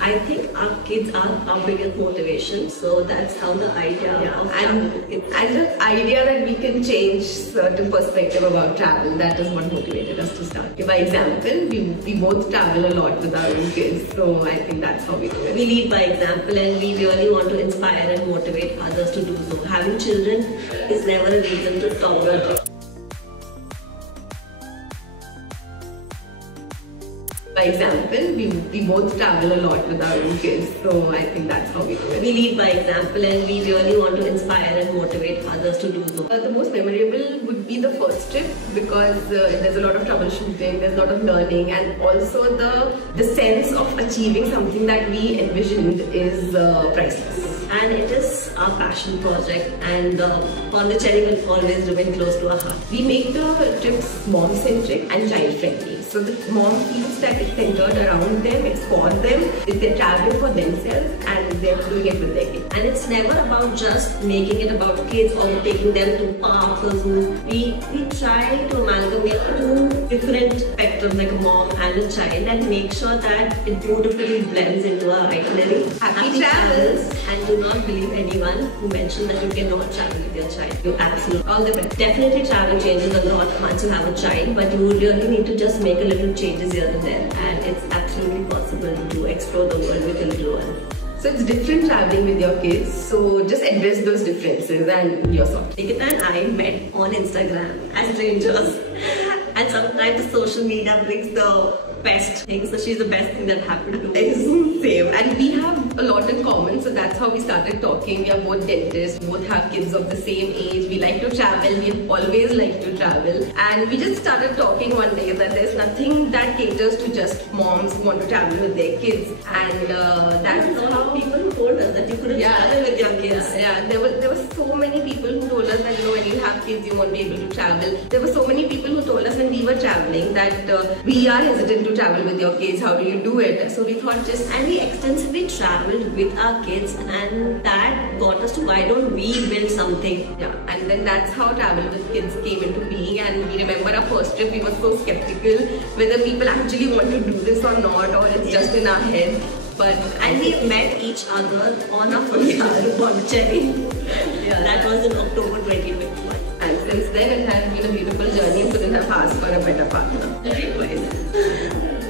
I think our kids are our biggest motivation, so that's how the idea of and the idea that we can change certain perspective about travel, that is what motivated us to start. By example, we both travel a lot with our own kids, so I think that's how we do it. We lead by example, and we really want to inspire and motivate others to do so. Having children is never a reason to stop your dream. By example, we both travel a lot with our own kids, so I think that's how we do it. We lead by example, and we really want to inspire and motivate others to do so. The most memorable would be the first trip, because there's a lot of troubleshooting, there's a lot of learning, and also the sense of achieving something that we envisioned is priceless. And it is our passion project, and Pondicherry will always remain close to our heart. We make the trips mom-centric and child-friendly. So the mom feels that it's centered around them, it's for them, they're traveling for themselves, and they're doing it with their kids. And it's never about just making it about kids or taking them to parks or zoos. We try to amalgamate two different spectrums, like a mom and a child, and make sure that it beautifully blends into our itinerary. Happy travels! And do not believe anyone who mentioned that you cannot travel with your child. You absolutely all the best. Definitely travel changes a lot once you have a child, but you really need to just make a little changes here and there, and it's absolutely possible to explore the world with your little one. So it's different traveling with your kids, so just address those differences and yourself. Nikita and I met on Instagram as strangers, and sometimes the social media brings the best things, so she's the best thing that happened to me. Same, and we have a lot in common, so that's how we started talking. We are both dentists, both have kids of the same age, we like to travel, we've always liked to travel, and we just started talking one day that there's nothing that caters to just moms who want to travel with their kids, and that's how people who told us that you couldn't travel with your kids. Yeah, there were so many people who told us that, you know, when you have kids you won't be able to travel. There were so many people who told us when we were traveling that we are hesitant to travel with your kids, how do you do it? So we thought and we extensively traveled with our kids, and that got us to why don't we build something. Yeah, and then that's how travel with kids came into being. And we remember our first trip, we were so skeptical whether people actually want to do this or not, or it's just in our head. And we met each other on our first trip to Pondicherry. That was in October 2021. And since then it has been a beautiful journey. Couldn't have asked for a better partner. Likewise.